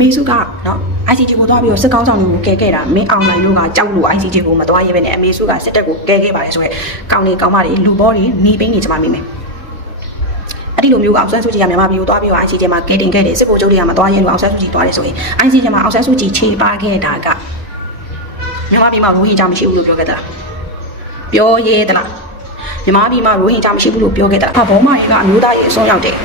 မေစုကနော် ICJ ကိုသွားပြီးတော့စစ်ကောင်းဆောင်တွေကိုကဲခဲ့တာမင်းအောင်နိုင်တို့ကကြောက်လို့ ICJ ကိုမသွားရဲပဲနဲ့အမေစုကစစ်တပ်ကိုကဲခဲ့ပါတယ်ဆိုရဲကောင်းနေကောင်းမတွေလူဘောတွေหนีပိန်းနေကြမှာမိမယ်အဲ့ဒီလိုမျိုးကအောင်ဆန်းစုကြည်ကမြန်မာပြည်ကိုသွားပြီးတော့ ICJ မှာကဲတင်ခဲ့တယ်စစ်ဗိုလ်ချုပ်တွေကမသွားရဲလို့အောင်ဆန်းစုကြည်သွားတယ်ဆိုရင် ICJ မှာအောင်ဆန်းစုကြည်ခြေပါခဲ့တာကမြန်မာပြည်မှာရိုဟင်ဂျာမရှိဘူးလို့ပြောခဲ့တာပြောရဲသလားမြန်မာပြည်မှာရိုဟင်ဂျာမရှိဘူးလို့ပြောခဲ့တာအဘောမာတွေကအမျိုးသားရေးအစွန်းရောက်တယ်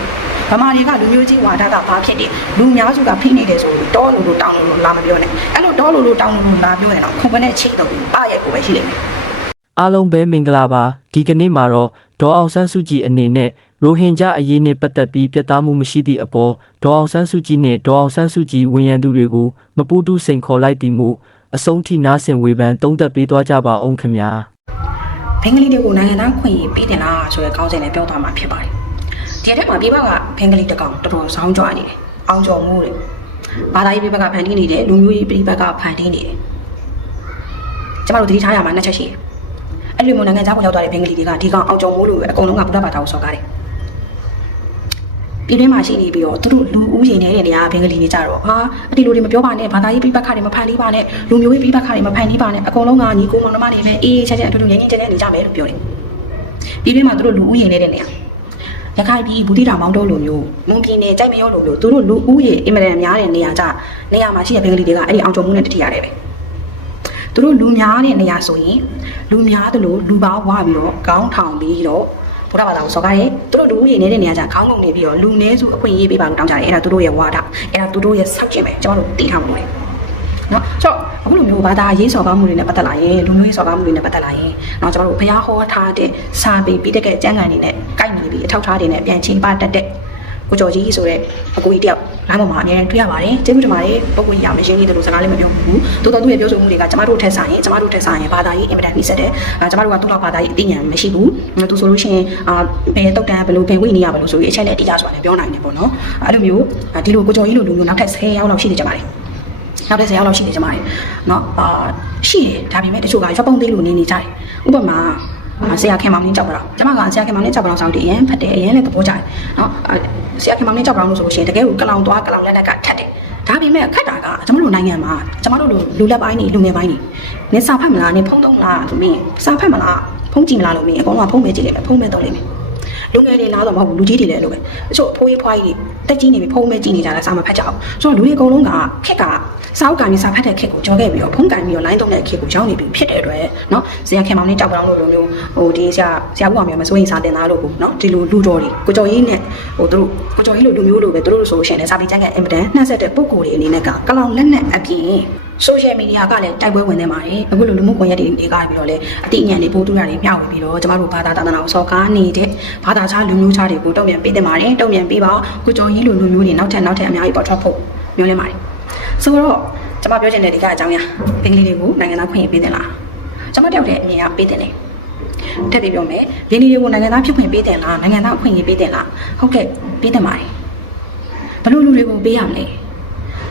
ဗမာတွေကလူမျိုးချင်းဝါဒကဘာဖြစ်တယ်လူများစုကဖိနေတယ်ဆိုရင်တောလူလိုတောင်းလူလိုလာမပြောနဲ့အဲ့လိုတောလူလိုတောင်းလူလိုလာပြောရင်တော့ခုံပနဲ့ချိတ်တော့ပါရဲ့ကိုပဲရှိလိမ့်မယ်အားလုံးပဲမင်္ဂလာပါဒီကနေ့မှာတော့ဒေါ်အောင်ဆန်းစုကြည်အနေနဲ့ရိုဟင်ဂျာအရေးနဲ့ပတ်သက်ပြီးပြတ်သားမှုမရှိသည့်အပေါ်ဒေါ်အောင်ဆန်းစုကြည်နဲ့ဒေါ်အောင်ဆန်းစုကြည်ဝန်ရံသူတွေကိုမပူးတူးစိန်ခေါ်လိုက်သည်မူအဆုံးထိနားဆင်ဝေဖန်တုံးသက်ပေးသွားကြပါအောင်ခင်ဗျာဘင်္ဂလီတွေကိုနိုင်ငံသားခွင့်ရေးပေးတယ်လားဆိုတဲ့ခေါင်းစဉ်နဲ့ပြောသွားမှာဖြစ်ပါတယ် ဒီအထက်မှာပြည်ပကဘင်္ဂလီတကောင်တော်တော်ဆောင်းကြွနေတယ်အောင်ကျော်မိုးတယ်ဘာသာရေးပြည်ပကဖန်တီးနေတယ်လူမျိုးရေးပြည်ပကဖန်တီးနေတယ်ကျမတို့သတိထားရမှာနှစ်ချက်ရှိတယ်အဲ့လိုမျိုးနိုင်ငံသားကိုရောက်သွားတဲ့ဘင်္ဂလီတွေကဒီကောင်အောင်ကျော်မိုးလို့ပဲအကုန်လုံးကဗုဒ္ဓဘာသာကိုစော်ကားတယ်ပြည်တွင်းမှာရှိနေပြီးတော့သူတို့လူဦးရေနေတဲ့နေရာဘင်္ဂလီတွေကြတော့ဟာအတီလိုတွေမပြောပါနဲ့ဘာသာရေးပြပခါတွေမဖန်လေးပါနဲ့လူမျိုးရေးပြပခါတွေမဖန်လေးပါနဲ့အကုန်လုံးကညီကိုမောင်နှမတွေပဲအေးအေးချမ်းချမ်းအတူတူငြိမ်းငြိမ်းချမ်းချမ်းနေကြမယ်လို့ပြောတယ်ပြည်တွင်းမှာသူတို့လူဦးရေနေတဲ့နေရာ ရခိုင်ပြည်ဘူးတိတာမောင်းတော့လိုမျိုးမွန်ပြည်နယ်ကြိုက်မရောလိုမျိုးသူတို့လူဦးရေအင်မတန်များတဲ့နေရာကြနေရာမှာရှိတဲ့ဘင်္ဂလီတွေကအဲ့ဒီအောင်ကြုံမှုနဲ့တတိရတယ်ပဲသူတို့လူများတဲ့နေရာဆိုရင်လူများသလိုလူပေါင်းဝပြီးတော့ခေါင်းထောင်ပြီးတော့ဘုရားဘာသာကိုစော်ကားရဲသူတို့လူဦးရေနေတဲ့နေရာကျခေါင်းငုံနေပြီးတော့လူနည်းစုအခွင့်အရေးပေးပါလို့တောင်းကြတယ်အဲ့ဒါသူတို့ရဲ့ဝါဒအဲ့ဒါသူတို့ရဲ့ဆောက်ကျင်ပဲကျွန်တော်တို့သိထားမှာလေ နော်ဆိုတော့အခုလိုမျိုးဘာသာရေးစော်ကားမှုတွေနဲ့ပတ်သက်လာရင်လူမျိုးရေးစော်ကားမှုတွေနဲ့ပတ်သက်လာရင်နော်ကျွန်တော်တို့ဘုရားဟောထားတဲ့စာပေပြီးတဲ့ကအကျမ်းဂန်တွေနဲ့ကိုက်ညီပြီးအထောက်ထားတွေနဲ့ပြန်ချင်းပါတတ်တဲ့ကိုကျော်ကြီးဆိုတဲ့အကူကြီးတယောက်လမ်းပေါ်မှာအများကြီးတွေ့ရပါတယ်ကျေးဇူးတင်ပါတယ်ပုဂ္ဂိုလ်ကြီးရမရင်းကြီးတယ်လို့စကားလည်းမပြောဘူးတိုးတော်သူ့ရဲ့ပြောဆိုမှုတွေကကျမတို့ထက်ဆိုင်ရင်ကျမတို့ထက်ဆိုင်ရင်ဘာသာရေးအင်မတန်ပြီးဆက်တယ်အဲကျမတို့ကသူ့လောက်ဘာသာရေးအသိဉာဏ်မရှိဘူးသူဆိုလို့ရှိရင်အာဘယ်တုတ်တန်ဘယ်လိုဘယ်ဝိနေရဘယ်လိုဆိုပြီးအချက်လက်တိကျဆိုတာလည်းပြောနိုင်တယ်ပေါ့နော်အဲ့လိုမျိုးဒီလိုကိုကျော်ကြီးလိုလူမျိုးနောက်ထပ်10ယောက်လောက်ရှိနေကြပါတယ် နောက်တဲ့10ယောက်လောက်ရှိနေကြပါတယ်เนาะအာရှိတယ်ဒါပေမဲ့တချို့ကရပုံသေးလို့နေနေကြတယ်ဥပမာဆရာခင်မောင်လေးကြောက်ပါတော့ကျမကဆရာခင်မောင်လေးကြောက်ပါတော့ဆောင်းတည်အရင်ဖတ်တယ်အရင်လည်းသဘောကျတယ်เนาะဆရာခင်မောင်လေးကြောက်ပါတော့လို့ဆိုလို့ရှိရင်တကယ်ကိုကလောင်သွားကလောင်လက်လက်ကထတ်တယ်ဒါပေမဲ့ခတ်တာကကျမတို့နိုင်ငံမှာကျမတို့လူလူလက်ပိုင်းနေလူငယ်ပိုင်းနေနေစာဖတ်မလားနေဖုံးသုံးလားဆိုပြီးစာဖတ်မလားဖုံးကြည့်မလားလို့မင်းအကောင်ကဖုံးမဲကြည့်လိုက်မယ်ဖုံးမဲတော့လိမ့်မယ် လူငယ်တွေလားတော့မဟုတ်ဘူးလူကြီးတွေလည်းလို့ပဲတချို့အဖိုးကြီးဖွားကြီးတွေတက်ကြီးနေပြီဖုံးမဲကြည့်နေကြတာစာမဖတ်ကြအောင်ဆိုတော့လူတွေအကုန်လုံးကခက်ကစာအုပ်ကန်ပြီးစာဖတ်တဲ့ခက်ကိုကြောခဲ့ပြီးတော့ဖုံးကန်ပြီးတော့ line သုံးတဲ့ခက်ကိုရောက်နေပြီဖြစ်တဲ့အတွက်เนาะဇေယျခင်မောင်နဲ့ကြောက်ပေါင်းလို့လိုမျိုးဟိုဒီဆရာဆရာဦးအောင်မျိုးမစိုးရင်စာတင်သားလို့ကိုเนาะဒီလိုလူတော်တွေကိုကြော်ကြီးနဲ့ဟိုတို့ကိုကြော်ကြီးလိုလူမျိုးလိုပဲတို့လို့ဆိုလို့ရှိရင်လည်းစာပေကျမ်းကအင်မတန်နှက်ဆက်တဲ့ပုံကိုယ်တွေအနေနဲ့ကကလောင်လက်နဲ့အပြင် social media ကလည်းတိုက်ပွဲဝင်နေပါတယ်အခုလိုလူမှုကွန်ရက်တွေတွေကပြီးတော့လည်းအတိအညံတွေပို့တူတာတွေမျှဝေပြီးတော့ကျမတို့ဘာသာတာသနာကိုစော်ကားနေတဲ့ဘာသာခြားလူမျိုးခြားတွေကိုတုံ့ပြန်ပေးတင်ပါတယ်တုံ့ပြန်ပေးပါကိုကျော်ကြီးလိုလူမျိုးတွေနောက်ထပ်နောက်ထပ်အများကြီးပေါ်ထွက်ဖို့မျိုးလင်းပါတယ်ဆိုတော့ကျမပြောချင်တဲ့ဒီကအကြောင်းအရာဘင်္ဂလီတွေကိုနိုင်ငံသားခွင့်ရေးပေးတင်လားကျမတယောက်တည်းအမြင်အပေးတင်တယ်တက်ပြီးပြောမယ်ဘင်္ဂလီတွေကိုနိုင်ငံသားဖြစ်ခွင့်ပေးတင်လားနိုင်ငံသားအခွင့်အရေးပေးတင်လားဟုတ်ကဲ့ပေးတင်ပါတယ်ဘယ်လိုလူတွေကိုပေးရမလဲ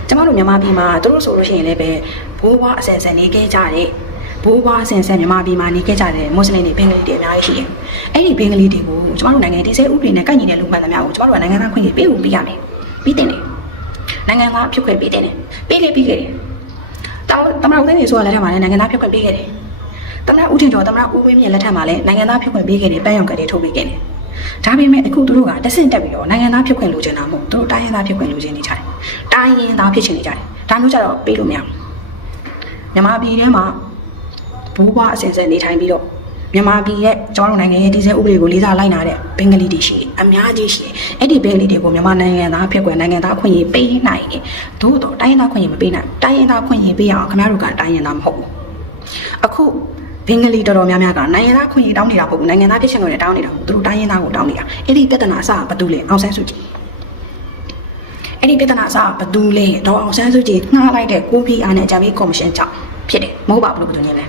ကျမတို့မြန်မာပြည်မှာသူတို့ဆိုလို့ရှိရင်လည်းပဲဘိုးဘွားအဆန်ဆန်နေခဲ့ကြတဲ့ဘိုးဘွားအဆန်ဆန်မြန်မာပြည်မှာနေခဲ့ကြတဲ့မွတ်စလင်တွေဘင်္ဂလီတွေအများကြီးရှိတယ်။အဲ့ဒီဘင်္ဂလီတွေကိုကျမတို့နိုင်ငံဒီစဲဥပဒေနဲ့ကိုက်ညီတဲ့လူမှန်သမျှကိုကျမတို့ကနိုင်ငံသားခွင့်ရေးပေးဖို့ပေးရမယ်။ပြီးတင်တယ်။နိုင်ငံသားဖြစ်ခွင့်ပေးတင်တယ်။ပေးလေပြီးခဲ့တယ်။တောင်းတမန်ဦးသိန်းနေဆိုရလက်ထက်မှာလည်းနိုင်ငံသားဖြစ်ခွင့်ပေးခဲ့တယ်။တမန်ဦးထင်ကျော်တမန်ဦးဝင်းမြင့်လက်ထက်မှာလည်းနိုင်ငံသားဖြစ်ခွင့်ပေးခဲ့တယ်။ပန်းရောင်ကလေးထုတ်ပေးခဲ့တယ်။ ဒါပေမဲ့အခုသူတို့ကတဆင့်တက်ပြီးတော့နိုင်ငံသားဖြစ်ခွင့်လိုချင်တာမဟုတ်သူတို့တိုင်းရင်းသားဖြစ်ခွင့်လိုချင်နေကြတယ်။တိုင်းရင်းသားဖြစ်ချင်နေကြတယ်။ဒါမျိုးကြတော့ပေးလို့မရဘူး။မြန်မာပြည်ထဲမှာဘိုးဘွားအစဉ်ဆက်နေထိုင်ပြီးတော့မြန်မာပြည်ရဲ့ကျွန်တော်တို့နိုင်ငံရဲ့တည်ဆဲဥပဒေကိုလေးစားလိုက်နာတဲ့ဘင်္ဂလီတွေရှိတယ်။အများကြီးရှိတယ်။အဲ့ဒီဘင်္ဂလီတွေကိုမြန်မာနိုင်ငံသားဖြစ်ခွင့်နိုင်ငံသားအခွင့်အရေးပေးနိုင်တယ်။သို့တော့တိုင်းရင်းသားအခွင့်အရေးမပေးနိုင်ဘူး။တိုင်းရင်းသားအခွင့်အရေးပေးရအောင်ခင်ဗျားတို့ကတိုင်းရင်းသားမဟုတ်ဘူး။အခု ဘင်္ဂလီတော်တော်များများကနိုင်ငံသားခွင့်ရေးတောင်းနေတာမဟုတ်ဘူးနိုင်ငံသားဖြစ်ချင်လို့တောင်းနေတာမဟုတ်ဘူးသူတို့တိုင်းရင်းသားကိုတောင်းနေတာအဲ့ဒီပြဿနာအစဘာတူလဲအောင်ဆန်းစုကြည်အဲ့ဒီပြဿနာအစဘာတူလဲတော့အောင်ဆန်းစုကြည်ငှားလိုက်တဲ့ကိုဖီအာနဲ့ဂျာမီကော်မရှင်ကြောင့်ဖြစ်တယ်မဟုတ်ပါဘူးလို့ဘယ်သူညင်းလဲ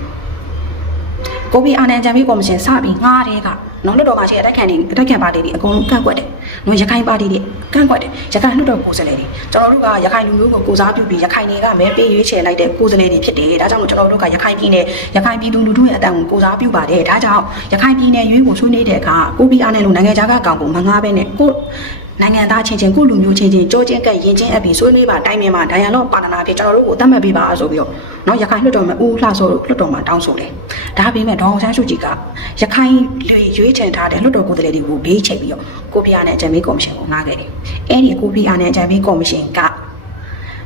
ကိုဖီအာနဲ့ဂျာမီကော်မရှင်စပြီးငှားတဲ့က နော်လွှတ်တော်မှာရှိတဲ့အတိုက်ခံတွေအတိုက်ခံပါတီတွေအကုန်လုံးကန့်ကွက်တယ်နော်ရခိုင်ပါတီတွေကန့်ကွက်တယ်ရခိုင်လွှတ်တော်ကိုယ်စားလှယ်တွေကျွန်တော်တို့ကရခိုင်လူမျိုးကိုကိုစားပြုပြီးရခိုင်တွေကမဲပေးရွေးချယ်လိုက်တဲ့ကိုယ်စားလှယ်တွေဖြစ်တယ်ဒါကြောင့်မို့ကျွန်တော်တို့ကရခိုင်ပြည်နယ်ရခိုင်ပြည်သူလူထုရဲ့အတန်ကိုကိုစားပြုပါတယ်ဒါကြောင့်ရခိုင်ပြည်နယ်ရွေးကိုဆွေးနွေးတဲ့အခါကိုပီအားနဲ့လို့နိုင်ငံခြားကကောင်ကိုမငားပဲနဲ့ကို နိုင်ငံသားချင်းချင်းကုလူမျိုးချင်းချင်းကြောချင်းကရင်ချင်းအပြင်ဆွေးနွေးပါတိုင်းမြန်မာဒိုင်ယန်လော့ပါတနာဖြစ်ကျွန်တော်တို့ကိုသတ်မှတ်ပေးပါဆိုပြီးတော့နော်ရခိုင်လွှတ်တော်မှာဦးလှစောတို့လွှတ်တော်မှာတောင်းဆိုတယ်ဒါပေမဲ့ဒေါအောင်ဆန်းစုကြည်ကရခိုင်လူရွေးချယ်ထားတဲ့လွှတ်တော်ကိုယ်စားလှယ်တွေကိုဘေးချိတ်ပြီးတော့ကိုဖီအာနဲ့အကြံပေးကော်မရှင်ကိုငှားခဲ့တယ်အဲ့ဒီကိုဖီအာနဲ့အကြံပေးကော်မရှင်က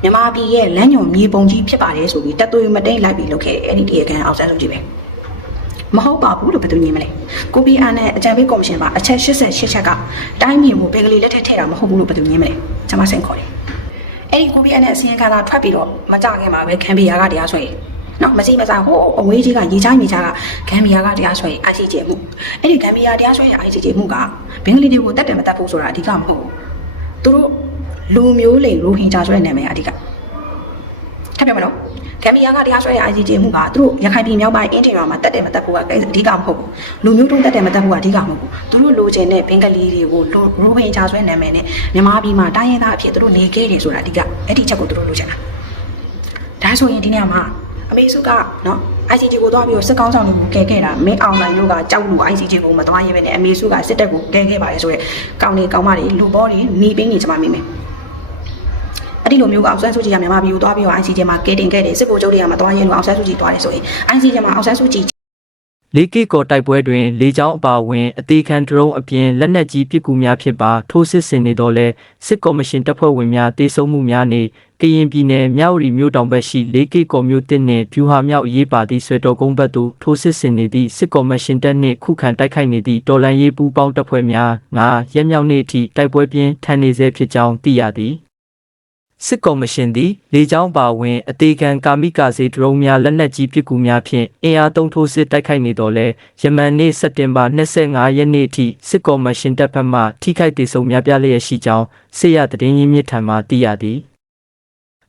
မြန်မာပြည်ရဲ့လမ်းညွန်မြေပုံကြီးဖြစ်ပါတယ်ဆိုပြီးတက်သွေးမတိန်လိုက်ပြီးလုပ်ခဲ့တယ်အဲ့ဒီတရားခံအောင်ဆန်းစုကြည်ပဲ မဟုတ်ပါဘူးလို့ဘယ်သူညင်မလဲကိုပီအာနဲ့အကြံပေးကော်မရှင်မှာအချက်88ချက်ကတိုင်းပြည်ကိုဘင်္ဂလီလက်ထက်ထည့်တာမဟုတ်ဘူးလို့ဘယ်သူညင်မလဲကျွန်မစင်ခေါ်တယ်အဲ့ဒီကိုပီအာနဲ့အစီရင်ခံစာထွက်ပြီးတော့မကြခင်မှာပဲခံပီယာကတရားဆွဲနော်မစီမစားဟိုအဝေးကြီးကရေချိုင်းမြေချာကခံပီယာကတရားဆွဲအစီကျေမှုအဲ့ဒီခံပီယာတရားဆွဲရအစီကျေမှုကဘင်္ဂလီတွေကိုတတ်တယ်မတတ်ဘူးဆိုတာအဓိကမဟုတ်ဘူးသူတို့လူမျိုးလိမ်ရိုဟင်ဂျာဆိုတဲ့နာမည်အဓိကထပ်ပြောမလို့ ကမ်ဘီယာကတရားစွဲတဲ့ ICJ မှုကသူတို့ရခိုင်ပြည်မြောက်ပိုင်းအင်းထင်ရွာမှာတက်တယ်မတက်ဘူးကအဓိကမဟုတ်ဘူးလူမျိုးတုံးတက်တယ်မတက်ဘူးကအဓိကမဟုတ်ဘူးသူတို့လိုချင်တဲ့ဘင်္ဂလီတွေကိုရိုဟင်ဂျာဆွဲနာမည်နဲ့မြန်မာပြည်မှာတိုင်းရင်းသားအဖြစ်သူတို့နေခဲ့တယ်ဆိုတာအဓိကအဲ့ဒီချက်ကိုသူတို့လိုချင်တာဒါဆိုရင်ဒီနေ့မှာအမေစုကနော် ICJ ကိုသွားပြီးတော့စစ်ကောင်းဆောင်တွေကိုကဲခဲ့တာမင်းအောင်နိုင်တို့ကကြောက်လို့ ICJ ကိုမသွားရဲပဲနဲ့အမေစုကစစ်တပ်ကိုကဲခဲ့ပါတယ်ဆိုတော့ကောင်းနေကောင်းမတွေလူပေါ်တွေหนีပင်းနေကြမှာမိမယ် အဲ့ဒီလိုမျိုးကအောင်ဆန်းစုကြည်ကမြန်မာပြည်ကိုသွားပြီးတော့ ICJ မှာကဲတင်ခဲ့တယ်စစ်ဗိုလ်ချုပ်တွေကမသွားရင်လို့အောင်ဆန်းစုကြည်သွားတယ်ဆိုရင် ICJ မှာအောင်ဆန်းစုကြည်လေးကိကောတိုက်ပွဲတွင်လေကြောင်းအပါအဝင်အသေးခံဒရုန်းအပြင်လက်နက်ကြီးပစ်ကူများဖြစ်ပါထိုးစစ်ဆင်နေတော့လဲစစ်ကော်မရှင်တပ်ဖွဲ့ဝင်များတေဆုံးမှုများနေကရင်ပြည်နယ်မြောက်ရီမြို့တောင်ဘက်ရှိလေးကိကောမြို့တစ်နှင့်ဖြူဟာမြောက်ရေးပါသည့်ဆွေတော်ကုန်းဘက်သို့ထိုးစစ်ဆင်နေသည့်စစ်ကော်မရှင်တပ်နှင့်ခုခံတိုက်ခိုက်နေသည့်တော်လန်ရေးပူးပေါင်းတပ်ဖွဲ့များငါရက်မြောက်နေ့အထိတိုက်ပွဲပြင်းထန်နေဆဲဖြစ်ကြောင်းသိရသည် စစ်ကော်မရှင်သည်လေကြောင်းပါဝင်အသေးခံကာမိကာစေဒရုန်းများလက်နက်ကြီးပစ်ကူများဖြင့်အင်အားသုံးထိုးစစ်တိုက်ခိုက်နေတော်လဲယမန်နေ့စက်တင်ဘာ25ရက်နေ့အထိစစ်ကော်မရှင်တပ်ဖက်မှထိခိုက်ဒေဆုံးများပြားလျက်ရှိကြောင်းစစ်ရသတင်းရင်းမြစ်ထံမှသိရသည်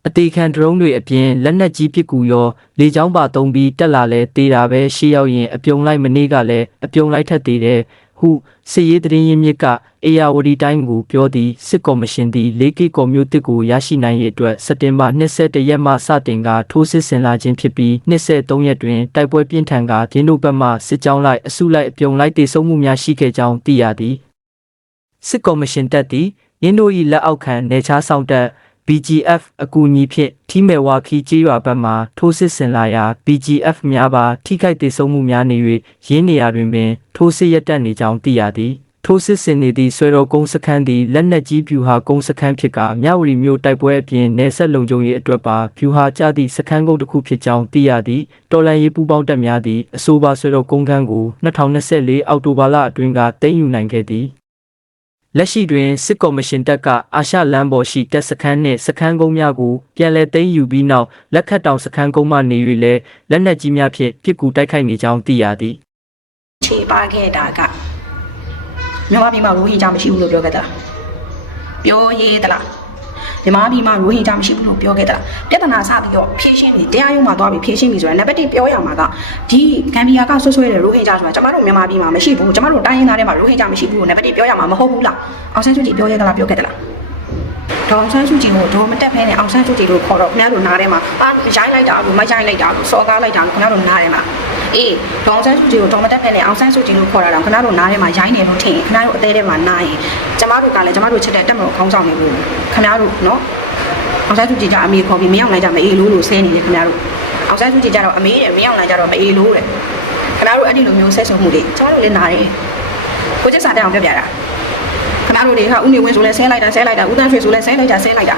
အသေးခံဒရုန်းတွေအပြင်လက်နက်ကြီးပစ်ကူရောလေကြောင်းပါသုံးပြီးတက်လာလဲတေးတာပဲရှေ့ရောက်ရင်အပြုံလိုက်မနေ့ကလည်းအပြုံလိုက်ထက်သေးတယ် ဟုစစ်ရေးသတင်းရင်းမြစ်ကအေယာဝတီတိုင်းကိုပြောသည်စစ်ကော်မရှင်သည်လေးကီကော်မျိုးတစ်ကိုရရှိနိုင်ရေးအတွက်စက်တင်ဘာ22ရက်မှစတင်ကထိုးစစ်ဆင်လာခြင်းဖြစ်ပြီး23ရက်တွင်တိုက်ပွဲပြင်းထန်ကဒင်းတို့ဘက်မှစစ်ကြောင်းလိုက်အစုလိုက်အပြုံလိုက်တေဆုံးမှုများရှိခဲ့ကြောင်းသိရသည်စစ်ကော်မရှင်တပ်သည်ရင်းတို့၏လက်အောက်ခံနေချားဆောင်တပ် BGF အကူအညီဖြင့်ထီမဲဝါခီကျေးရွာဘက်မှထိုးစစ်ဆင်လာရာ BGF များပါထိခိုက်ဒေဆုံးမှုများနေ၍ရင်းနေရာတွင်ပင်ထိုးစစ်ရပ်တန့်နေကြောင်းသိရသည်ထိုးစစ်ဆင်နေသည့်ဆွေတော်ကုန်းစခန်းသည်လက်နက်ကြီးဖြူဟာကုန်းစခန်းဖြစ်ကမြဝတီမြို့တိုက်ပွဲအပြင်နယ်ဆက်လုံခြုံရေးအတွက်ပါဖြူဟာကျသည့်စခန်းကုန်းတစ်ခုဖြစ်ကြောင်းသိရသည်တော်လန်ရေးပူးပေါင်းတပ်များသည်အဆိုပါဆွေတော်ကုန်းခန်းကို2024အောက်တိုဘာလအတွင်းကသိမ်းယူနိုင်ခဲ့သည် လက်ရှိတွင်စစ်ကော်မရှင်တပ်ကအာရှလမ်းပေါ်ရှိတပ်စခန်းနှင့်စခန်းကုန်းများကိုပြန်လည်သိမ်းယူပြီးနောက်လက်ခတ်တောင်စခန်းကုန်းမှနေ၍လည်းလက်နက်ကြီးများဖြင့်ပစ်ကူတိုက်ခိုက်နေကြောင်းသိရသည်ခြေပါခဲ့တာကမြန်မာပြည်မှာရိုဟင်ဂျာမရှိဘူးလို့ပြောခဲ့တာပြောရေးသလား မြန်မာပြည်မှာရိုဟင်ဂျာမရှိဘူးလို့ပြောခဲ့တာပြဿနာစပြီးတော့ဖြေရှင်းနေတရားရုံးမှာသွားပြီးဖြေရှင်းပြီဆိုတာနံပါတ်1ပြောရမှာကဒီဂမ်ဘီယာကဆွဆွဲတဲ့ရိုဟင်ဂျာဆိုတာကျမတို့မြန်မာပြည်မှာမရှိဘူးကျမတို့တိုင်းရင်းသားတွေမှာရိုဟင်ဂျာမရှိဘူးလို့နံပါတ်1ပြောရမှာမဟုတ်ဘူးလားအောင်ဆန်းစုကြည်ပြောရဲသလားပြောခဲ့သလား ဒေါအောင်ဆန်းစုကြည်ကိုဒိုမတက်ဖဲနဲ့အောင်ဆန်းစုကြည်လို့ခေါ်တော့ခင်ဗျားတို့နားထဲမှာအာရိုင်းလိုက်တာလို့မရိုင်းလိုက်တာလို့စော်ကားလိုက်တာလို့ခင်ဗျားတို့နားထဲမှာအေးဒေါအောင်ဆန်းစုကြည်ကိုဒေါမတက်ဖဲနဲ့အောင်ဆန်းစုကြည်လို့ခေါ်တာတော့ခင်ဗျားတို့နားထဲမှာရိုင်းနေလို့ထင်ရင်ခင်ဗျားတို့အသေးထဲမှာနားရင်ကျမတို့ကလည်းကျမတို့ချက်တဲ့တက်မလို့ခေါင်းဆောင်နေလို့ခင်ဗျားတို့နော်အောင်ဆန်းစုကြည်ကအမေခေါ်ပြီးမရောက်နိုင်ကြမအေးလို့လို့ဆဲနေတယ်ခင်ဗျားတို့အောင်ဆန်းစုကြည်ကြတော့အမေတဲ့မရောက်နိုင်ကြတော့မအေးလို့တဲ့ခင်ဗျားတို့အဲ့ဒီလိုမျိုးဆက်ဆုံမှုတွေကျမတို့လည်းနားတယ်ကိုကျက်စာတက်အောင်ပြပြတာ ခင်ဗျားတို့တွေကဥနေဝင်းဆိုလဲဆဲလိုက်တာဆဲလိုက်တာဥတန်းရွှေဆိုလဲဆဲလိုက်တာဆဲလိုက်တာ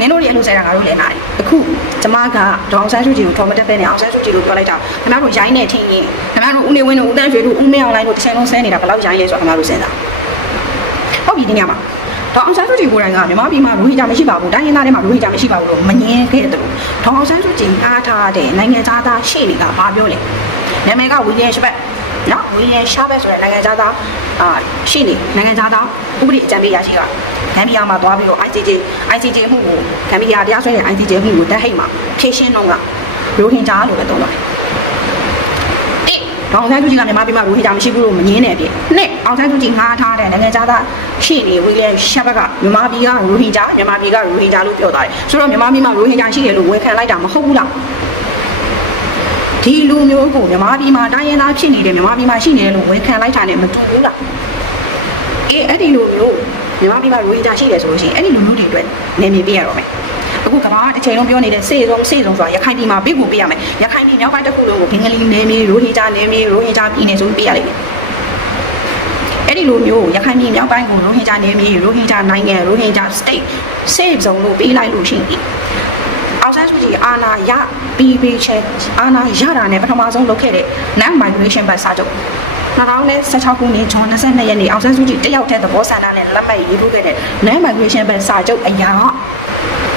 နင်တို့တွေအလိုဆဲတာငါတို့လည်းနားတယ်အခုကျမကဒေါအောင်ဆန်းစုကြည်ကိုထော်မတက်ပဲနဲ့အောင်ဆန်းစုကြည်ကိုပြောလိုက်တာခင်ဗျားတို့ရိုင်းနေထင်ရင်ခင်ဗျားတို့ဥနေဝင်းတို့ဥတန်းရွှေတို့ဥမင်းအောင်လိုင်းတို့တစ်ချိန်လုံးဆဲနေတာဘယ်လောက်ရိုင်းလဲဆိုတော့ခင်ဗျားတို့စဉ်းစားဟုတ်ပြီဒီညမှာဒေါအောင်ဆန်းစုကြည်ကိုယ်တိုင်ကမြန်မာပြည်မှာရိုဟင်ဂျာမရှိပါဘူးတိုင်းရင်းသားတွေမှာရိုဟင်ဂျာမရှိပါဘူးလို့မငင်းခဲ့တယ်လို့ဒေါအောင်ဆန်းစုကြည်အားထားတဲ့နိုင်ငံသားသားရှေ့နေကဘာပြောလဲနာမည်ကဝီလျံရှဘက် နော်ဝီလျံရှာဘက်ဆိုတဲ့နိုင်ငံသားသားအာရှေ့နေနိုင်ငံသားသားဥပဒေအကြံပေးရရှိကဂမ်ဘီယာမှာသွားပြီးတော့ ICJ ICJ မှုကိုဂမ်ဘီယာတရားစွဲတဲ့ ICJ မှုကိုတက်ဟိတ်မှာဖြည့်ရှင်းတော့ကရိုဟင်ဂျာလို့ပဲသုံးတော့တယ်။အောင်ဆန်းစုကြည်ကမြန်မာပြည်မှာရိုဟင်ဂျာမရှိဘူးလို့မငင်းတဲ့အပြင်နှစ်အောင်ဆန်းစုကြည်ငှားထားတဲ့နိုင်ငံသားရှေ့နေဝီလျံရှာဘက်ကမြန်မာပြည်ကရိုဟင်ဂျာမြန်မာပြည်ကရိုဟင်ဂျာလို့ပြောသွားတယ်။ဆိုတော့မြန်မာပြည်မှာရိုဟင်ဂျာရှိတယ်လို့ဝန်ခံလိုက်တာမဟုတ်ဘူးလား။ ဒီလူမျိုးကိုမြန်မာပြည်မှာတိုင်းရင်းသားဖြစ်နေတယ်မြန်မာပြည်မှာရှိနေတယ်လို့ဝန်ခံလိုက်တာနဲ့မတူဘူးလားအေးအဲ့ဒီလိုမျိုးမြန်မာပြည်မှာရိုဟင်ဂျာရှိတယ်ဆိုလို့ရှိရင်အဲ့ဒီလူမျိုးတွေအတွက်နေမြေပေးရတော့မယ်အခုကမ္ဘာတစ်ချိန်လုံးပြောနေတဲ့စေဆုံးစေဆုံးဆိုတာရခိုင်ပြည်မှာပေးကိုပေးရမယ်ရခိုင်ပြည်မြောက်ပိုင်းတစ်ခုလုံးကိုဘင်္ဂလီနေမြေရိုဟင်ဂျာနေမြေရိုဟင်ဂျာပြည်နယ်ဆိုပြီးပေးရလိမ့်မယ်အဲ့ဒီလိုမျိုးရခိုင်ပြည်မြောက်ပိုင်းကိုရိုဟင်ဂျာနေမြေရိုဟင်ဂျာနိုင်ငံရိုဟင်ဂျာ state save zone လို့ပေးလိုက်လို့ရှိရင်အောင်ဆ န်းစုကြည်အာနာရပြီးပြီးချက်အာနာရတာနဲ့ပထမဆုံးလုပ်ခဲ့တဲ့ non migration ဘတ်စာချုပ်2016ခုနှစ်ဇွန်22ရက်နေ့အောင်ဆန်းစုကြည်တယောက်တည်းသဘောဆန္ဒနဲ့လက်မှတ်ရေးထိုးခဲ့တဲ့ non migration ဘတ်စာချုပ်အရာက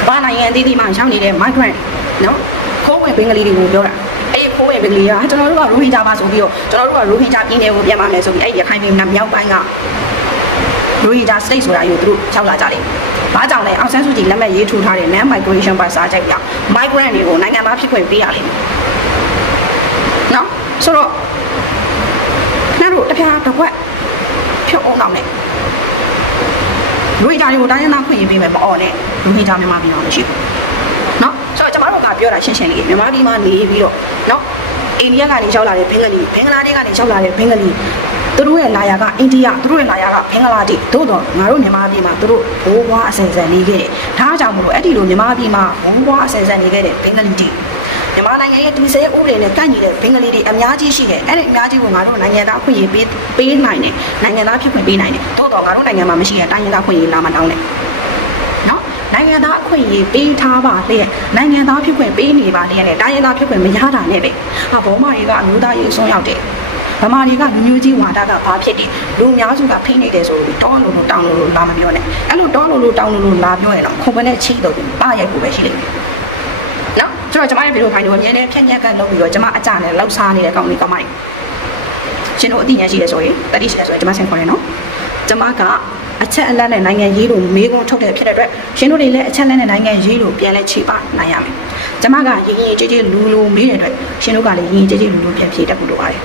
ဘာနိုင်ငံအသီးသီးမှာရောက်နေတဲ့ migrant နော်ခိုးဝင်ဘင်္ဂလီတွေကိုပြောတာအဲ့ဒီခိုးဝင်ဘင်္ဂလီကကျွန်တော်တို့ကရိုဟင်ဂျာပါဆိုပြီးတော့ကျွန်တော်တို့ကရိုဟင်ဂျာပြည်နယ်ကိုပြန်ပါမယ်ဆိုပြီးအဲ့ဒီရခိုင်ပြည်မြောက်ပိုင်းက ရိုဟင်ဂျာ state ဆိုတာကိုသူတို့ရောက်လာကြတယ်။ဘာကြောင့်လဲအောင်ဆန်းစုကြည်လက်မှတ်ရေးထိုးထားတဲ့ non migration ပါစာချုပ်ကြောင့် migrant တွေကိုနိုင်ငံသားဖြစ်ခွင့်ပေးရလိမ့်မယ်။နော်ဆိုတော့ခင်ဗျားတို့တပြားတစ်ခွက်ဖြုတ်အောင်တော့မယ်။ရိုဟင်ဂျာတွေကိုတိုင်းရင်းသားခွင့်ရေးပေးမယ်မအော်နဲ့ရိုဟင်ဂျာမြန်မာပြည်မှာမရှိဘူး။နော်ဆိုတော့ကျွန်တော်တို့ကပြောတာရှင်းရှင်းလေးမြန်မာပြည်မှာနေပြီးတော့နော်အိန္ဒိယကနေရောက်လာတဲ့ဘင်္ဂလီဘင်္ဂလားဒေ့ရှ်ကနေရောက်လာတဲ့ဘင်္ဂလီ သူတို့ရဲ့လာယာကအိန္ဒိယသူတို့ရဲ့လာယာကဘင်္ဂလားဒေ့ရှ်သို့တော့ငါတို့မြန်မာပြည်မှာသူတို့ဘိုးဘွားအစဉ်အဆက်နေခဲ့တယ်။ဒါကြောင့်မလို့အဲ့ဒီလိုမြန်မာပြည်မှာဘိုးဘွားအစဉ်အဆက်နေခဲ့တဲ့ဘင်္ဂလီတွေမြန်မာနိုင်ငံရဲ့ဒီစဲဥပဒေနဲ့ကန့်ညီတဲ့ဘင်္ဂလီတွေအများကြီးရှိတယ်။အဲ့ဒီအများကြီးကိုငါတို့နိုင်ငံသားခွင့်ရေးပေးပေးနိုင်တယ်။နိုင်ငံသားဖြစ်ခွင့်ပေးနိုင်တယ်။သို့တော့ငါတို့နိုင်ငံမှာမရှိတဲ့တိုင်းရင်းသားခွင့်ရေးလာမှတောင်းတယ်။နော်နိုင်ငံသားအခွင့်အရေးပေးထားပါလျက်နိုင်ငံသားဖြစ်ခွင့်ပေးနေပါလျက်နဲ့တိုင်းရင်းသားဖြစ်ခွင့်မရတာနဲ့ပဲဟာဘောမတွေကအမျိုးသားရေးအစွန်းရောက်တယ် ဗမာတွေကလူမျိုးကြီးဝါဒကဘာဖြစ်တယ်လူအများစုကဖိနေတယ်ဆိုပြီးတောင်းလို့လို့တောင်းလို့လို့လာမပြောနဲ့အဲ့လိုတောင်းလို့လို့တောင်းလို့လို့လာပြောရင်တော့ခုံမနဲ့ချိတော့ပါရိုက်ကိုပဲရှိလိမ့်မယ်နော်ဆိုတော့ကျမရဲ့ဗီဒီယိုခိုင်းတော့အမြဲတမ်းဖြန့်ညက်ကလုပ်ပြီးတော့ကျမအကြနဲ့လောက်စားနေတဲ့ကောင်လေးကောင်မလေးရှင်တို့အသိဉာဏ်ရှိတယ်ဆိုရင်တတိရှိတယ်ဆိုရင်ကျမဆင်ခေါ်နေနော်ကျမကအချက်အလက်နဲ့နိုင်ငံရေးလို့မေးခွန်းထုတ်တဲ့ဖြစ်တဲ့အတွက်ရှင်တို့တွေလည်းအချက်အလက်နဲ့နိုင်ငံရေးလို့ပြန်လဲချိပနိုင်ရမယ်ကျမကရင်းရင်းကြည်ကြည်လူလူမေးတဲ့အတွက်ရှင်တို့ကလည်းရင်းရင်းကြည်ကြည်လူလူပြန်ဖြေတတ်ဖို့လိုပါတယ်